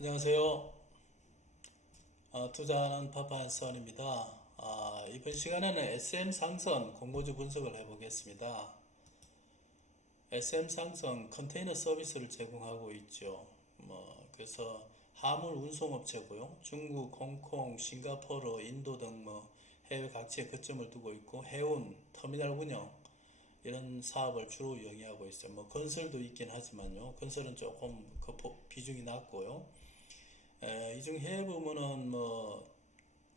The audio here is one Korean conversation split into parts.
안녕하세요. 투자하는 파파앤선입니다. 이번 시간에는 SM 상선 공모주 분석을 해보겠습니다. SM 상선 컨테이너 서비스를 제공하고 있죠. 그래서 화물 운송업체고요. 중국, 홍콩, 싱가포르, 인도 등 해외 각지에 거점을 두고 있고 해운, 터미널 운영 이런 사업을 주로 영위하고 있어요. 건설도 있긴 하지만요. 건설은 조금 그 비중이 낮고요. 이 중 해외 부문은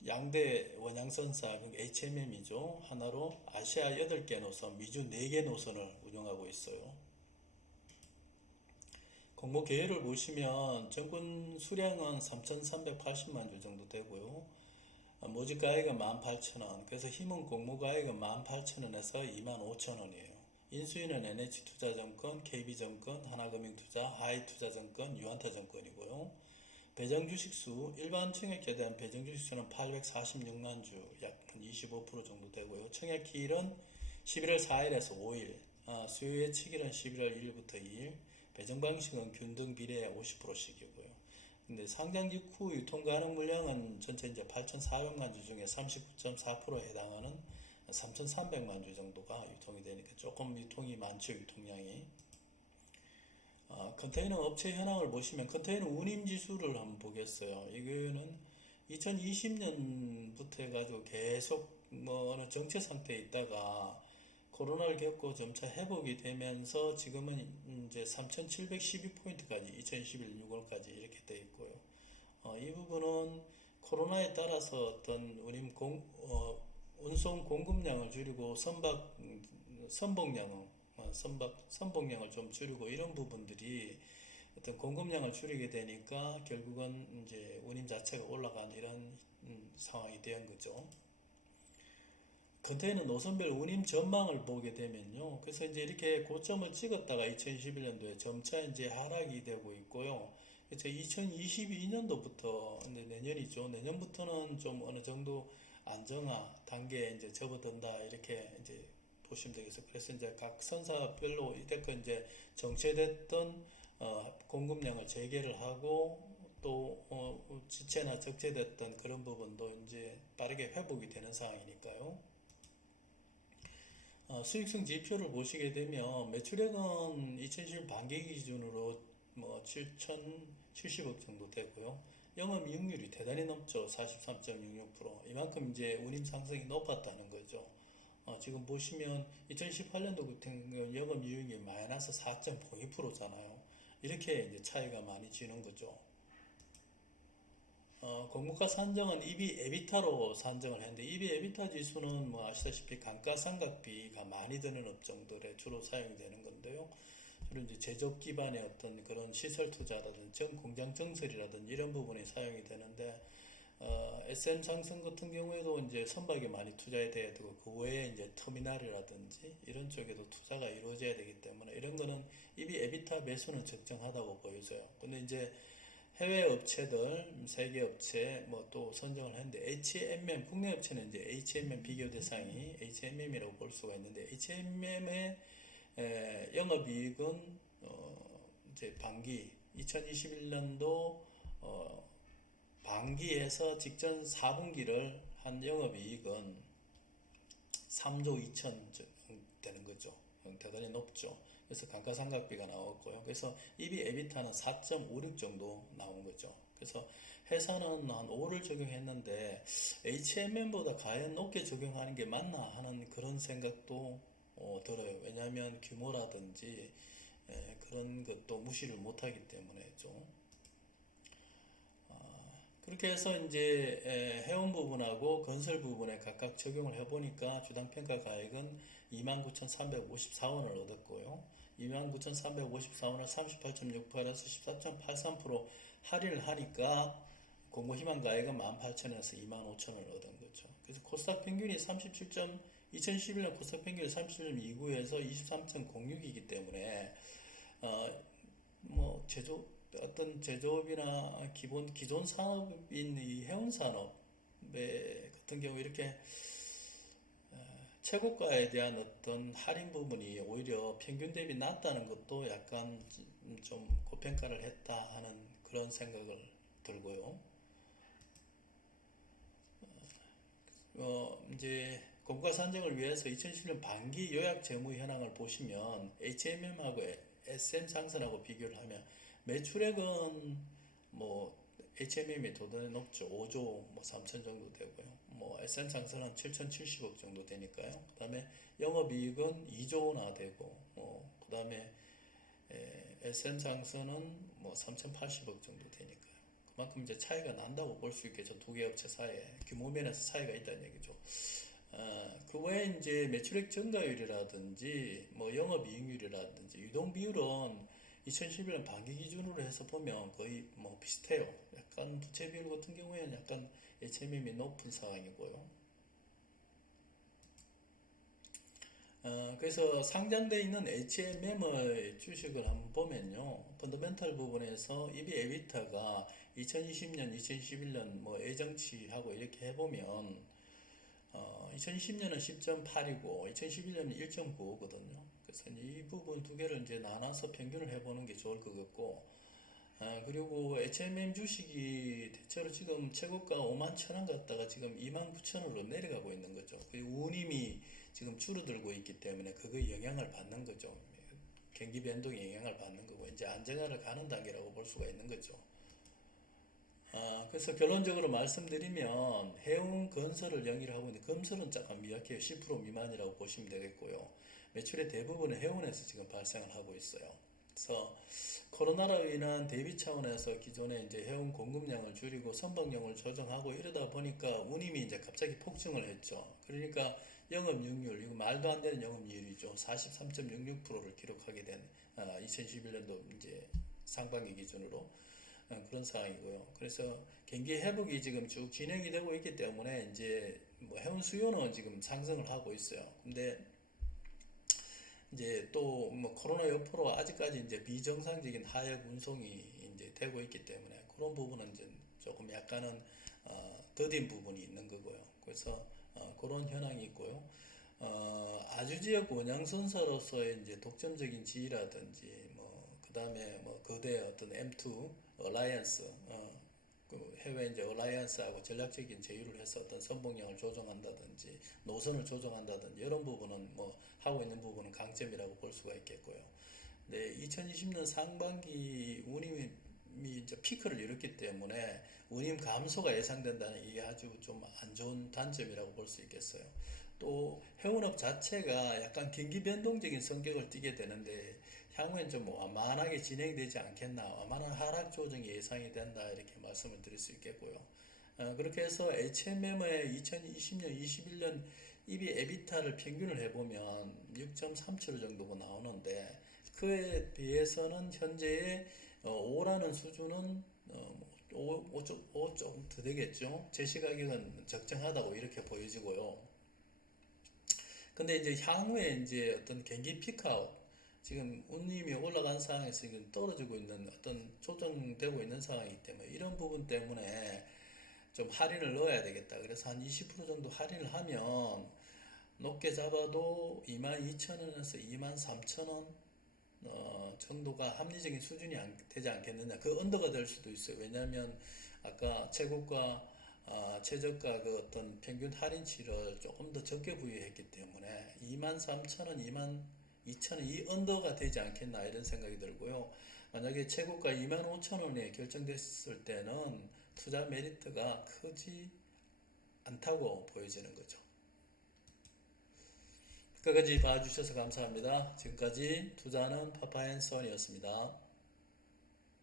양대 원양선사 HMM이죠. 하나로 아시아 8개 노선, 미주 4개 노선을 운영하고 있어요. 공모 계획을 보시면 정군 수량은 3,380만 주 정도 되고요. 모집 가액은 18,000원. 그래서 힘은 공모 가액은 18,000원에서 25,000원이에요. 인수인은 NH투자증권, KB증권, 하나금융투자, 하이투자증권, 유한타증권이고요. 배정 주식수, 일반 청약자에 대한 배정 주식수는 846만 주, 약 25% 정도 되고요. 청약 기일은 11월 4일에서 5일, 수요 예측일은 11월 1일부터 2일, 배정 방식은 균등 비례 50%씩이고요. 근데 상장 직후 유통 가능 물량은 전체 이제 8,400만 주 중에 39.4%에 해당하는 3,300만 주 정도가 유통이 되니까 조금 유통이 많죠, 유통량이. 컨테이너 업체 현황을 보시면 컨테이너 운임 지수를 한번 보겠어요. 이거는 2020년부터 해가지고 계속 어느 정체 상태에 있다가 코로나를 겪고 점차 회복이 되면서 지금은 이제 3,712포인트까지 2021년 6월까지 이렇게 돼 있고요. 이 부분은 코로나에 따라서 어떤 운송 공급량을 줄이고 선박량을 좀 줄이고 이런 부분들이 어떤 공급량을 줄이게 되니까 결국은 이제 운임 자체가 올라간 이런 상황이 된 거죠. 컨테이너 노선별 운임 전망을 보게 되면요. 그래서 이제 이렇게 고점을 찍었다가 2021년도에 점차 이제 하락이 되고 있고요. 그래서 2022년도부터 이제 내년이죠. 내년부터는 좀 어느 정도 안정화 단계에 이제 접어든다 이렇게 이제 보시면 되겠어요. 그래서 이제 각 선사별로 이때껏 이제 정체됐던 공급량을 재개를 하고 또 지체나 적체됐던 그런 부분도 이제 빠르게 회복이 되는 상황이니까요. 수익성 지표를 보시게 되면 매출액은 2010 반기 기준으로 7,070억 정도 되고요. 영업이익률이 대단히 높죠. 43.66%. 이만큼 이제 운임 상승이 높았다는 거죠. 지금 보시면 2018년도 같은 경우는 영업이익률이 마이너스 4.02%잖아요. 이렇게 이제 차이가 많이 지는 거죠. 공모가 산정은 EV 에비타로 산정을 했는데 EV 에비타 지수는 아시다시피 감가상각비가 많이 드는 업종들에 주로 사용이 되는 건데요. 주로 이제 제조업 기반의 어떤 그런 시설 투자라든지 공장 증설이라든지 이런 부분이 사용이 되는데 SM 상승 같은 경우에도 이제 선박에 많이 투자해야 되고 그 외에 이제 터미널이라든지 이런 쪽에도 투자가 이루어져야 되기 때문에 이런 거는 EV 에비타 매수는 적정하다고 보여져요. 근데 이제 해외 업체들, 세계 업체 또 선정을 했는데 HMM 국내 업체는 이제 HMM 비교 대상이 HMM이라고 볼 수가 있는데 HMM의 영업이익은 이제 반기 2021년도 반기에서 직전 4분기를 한 영업이익은 3조 2천 되는 거죠. 대단히 높죠. 그래서 감가상각비가 나왔고요. 그래서 EV 에비타는 4.56 정도 나온 거죠. 그래서 회사는 한 5를 적용했는데 HMM보다 과연 높게 적용하는 게 맞나 하는 그런 생각도 들어요. 왜냐하면 규모라든지 그런 것도 무시를 못하기 때문에죠. 그렇게 해서 이제 해운 부분하고 건설 부분에 각각 적용을 해보니까 주당 평가 가액은 29,354원을 얻었고요. 29,354원을 38.68에서 14.83% 할인을 하니까 공모 희망 가액은 18,000원에서 25,000원을 얻은 거죠. 그래서 코스닥 평균이 2011년 코스닥 평균이 37.29에서 23.06이기 때문에 제조 어떤 제조업이나 기존 산업인 이 해운 산업의 같은 경우 이렇게 최고가에 대한 어떤 할인 부분이 오히려 평균 대비 낮다는 것도 약간 좀 고평가를 했다 하는 그런 생각을 들고요. 이제 공가 산정을 위해서 2017년 반기 요약 재무 현황을 보시면 HMM하고 SM 상선하고 비교를 하면 매출액은 뭐 HMM이 더 높죠. 5조 뭐 3천 정도 되고요. 뭐 SM 상선은 7,070억 정도 되니까요. 그다음에 영업이익은 2조나 되고 그다음에 SM 상선은 뭐 3,080억 정도 되니까요. 그만큼 이제 차이가 난다고 볼 수 있겠죠. 두 개 업체 사이에 규모 면에서 차이가 있다는 얘기죠. 그 외에 이제 매출액 증가율이라든지 뭐 영업이익률이라든지 유동 비율은 2011년 반기 기준으로 해서 보면 거의 뭐 비슷해요. 약간 부채 비율 같은 경우에는 약간 HMM이 높은 상황이고요. 그래서 상장되어 있는 HMM의 주식을 한번 보면요. 펀더멘털 부분에서 EV 에비타가 2020년, 2021년 뭐 예정치하고 이렇게 해보면 2020년은 10.8이고 2011년은 1.95거든요. 그래서 이 부분 두 개를 이제 나눠서 평균을 해보는 게 좋을 것 같고 그리고 HMM 주식이 대체로 지금 최고가 5만 천 원 갔다가 지금 2만 9천 원으로 내려가고 있는 거죠. 그리고 운임이 지금 줄어들고 있기 때문에 그거에 영향을 받는 거죠. 경기 변동에 영향을 받는 거고 이제 안정화를 가는 단계라고 볼 수가 있는 거죠. 그래서 결론적으로 말씀드리면 해운 건설을 영위를 하고 있는데 건설은 조금 미약해요. 10% 미만이라고 보시면 되겠고요. 매출의 대부분은 해운에서 지금 발생을 하고 있어요. 그래서 코로나로 인한 대비 차원에서 기존에 이제 해운 공급량을 줄이고 선박량을 조정하고 이러다 보니까 운임이 이제 갑자기 폭증을 했죠. 그러니까 영업이익률, 이거 말도 안 되는 영업이익률이죠. 43.66%를 기록하게 된 2011년도 이제 상반기 기준으로 그런 상황이고요. 그래서 경기 회복이 지금 쭉 진행이 되고 있기 때문에 이제 뭐 해운 수요는 지금 상승을 하고 있어요. 근데 이제 또 뭐 코로나 여파로 아직까지 이제 비정상적인 하역 운송이 이제 되고 있기 때문에 그런 부분은 이제 조금 약간은 더딘 부분이 있는 거고요. 그래서 그런 현황이 있고요. 아주지역 원양선사로서의 이제 독점적인 지위라든지 뭐 그다음에 뭐 거대 어떤 M2 얼라이언스 그 해외 이제 얼라이언스하고 전략적인 제휴를 해서 어떤 선봉량을 조정한다든지 노선을 조정한다든지 이런 부분은 뭐 하고 있는 부분은 강점이라고 볼 수가 있겠고요. 네, 2020년 상반기 운임이 이제 피크를 이뤘기 때문에 운임 감소가 예상된다는 이게 아주 좀 안 좋은 단점이라고 볼 수 있겠어요. 또 해운업 자체가 약간 경기 변동적인 성격을 띠게 되는데 향후엔 좀 완만하게 진행되지 않겠나, 완만한 하락 조정이 예상이 된다 이렇게 말씀을 드릴 수 있겠고요. 그렇게 해서 HMM의 2020년, 21년 EV 에비타를 평균을 해보면 6.37 정도가 나오는데 그에 비해서는 현재의 5라는 수준은 5 조금 더 되겠죠. 제시가격은 적정하다고 이렇게 보여지고요. 근데 이제 향후에 이제 어떤 경기 피크아웃, 지금 운임이 올라간 상황에서 지금 떨어지고 있는 어떤 조정되고 있는 상황이기 때문에 이런 부분 때문에 좀 할인을 넣어야 되겠다. 그래서 한 20% 정도 할인을 하면 높게 잡아도 22,000원에서 23,000원 정도가 합리적인 수준이 되지 않겠느냐. 그 언더가 될 수도 있어요. 왜냐하면 아까 최고가 최저가 그 어떤 평균 할인치를 조금 더 적게 부여했기 때문에 23,000원, 22,000원 이 언더가 되지 않겠나 이런 생각이 들고요. 만약에 최고가 25,000원에 결정됐을 때는 투자 메리트가 크지 않다고 보여지는 거죠. 끝까지 봐주셔서 감사합니다. 지금까지 투자는 파파앤선이었습니다.